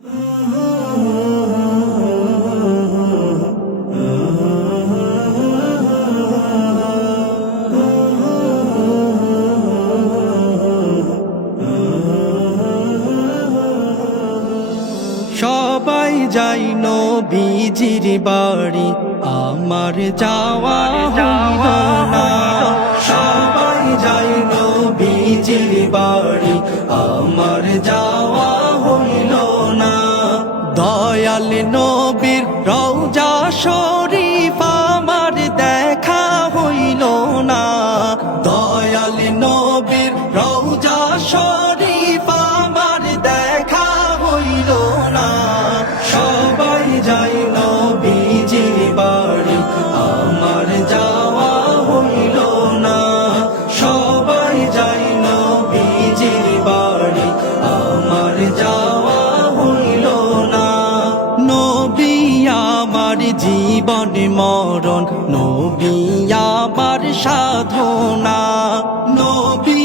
সবাই যাই নবীজির বাড়ি, আমার যাওয়া হইল না। সবাই যাই নবীজির বাড়ি, আমার যাওয়া হইল না। দয়াল নবীর রওজা শরীফ আমার দেখা হইল না। দয়াল নবীর রওজা শরীফ আমার দেখা হইল না। সবাই যাই নবীজির বাড়ি, আমার যাওয়া হইল না। সবাই যাই নবীজির বাড়ি, আমার যাওয়া হইল না। নবী আমার জীবন মরণ, নবী আমার সাধনা। নবী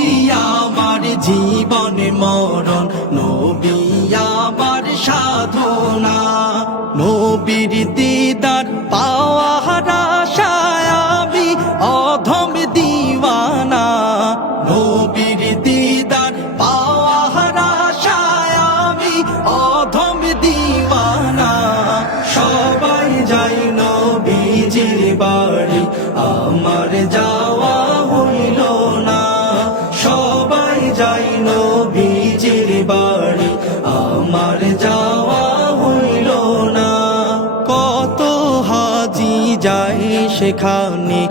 আমার জীবন মরণ, নবী আমার সাধনা। নবীর দিদার পাওয়ার আশায় আমি অধম দিওয়ানা। নবীর দিদার পাওয়ার আশায় আমি অধম দিওয়ানা। সবাই যাই নবীজির বাড়ি, আমার যাওয়া হইল না। সবাই যাই নবীজির বাড়ি, আমার যাওয়া হইল না। কত হাজি যাই সেখানে,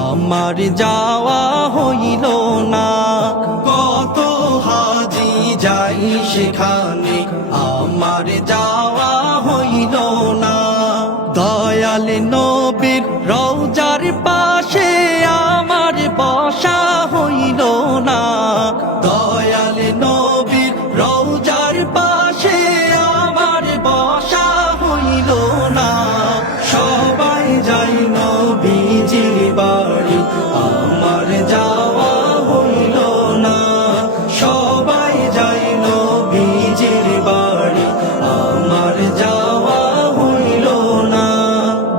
আমার যাওয়া হইল না। কত হাজি যাই সেখানে, আমার যাওয়া হইল না। দয়াল নবীর রওজার পাশে আমার বসা হইল না। দয়াল নবীর রওজার পাশে আমার বসা হইল না। সবাই যাই নবীজির বাড়ি, আমার যাওয়া হইল না। সবাই যাই নবীজির বাড়ি, আমার যাওয়া হইল না।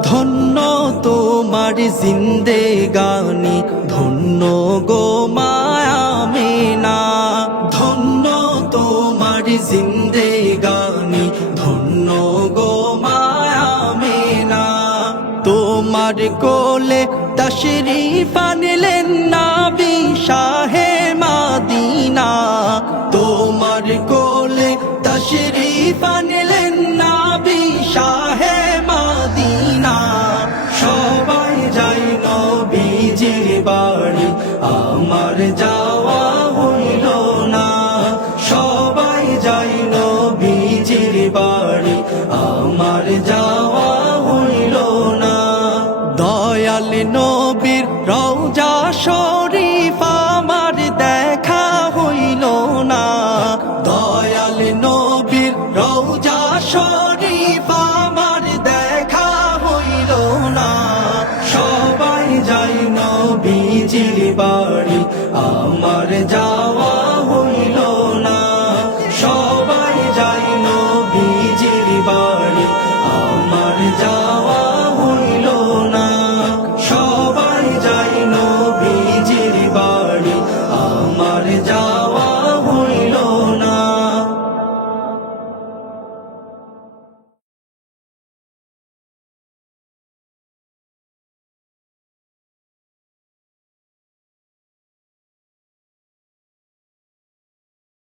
ধন্য তোমার জিন্দেগানি, ধন্য গো মায়ামিনা। ধন্য তোমার জিন্দেগানি, ধন্য গো মায়ামিনা। তোমার কোলে তশরীফ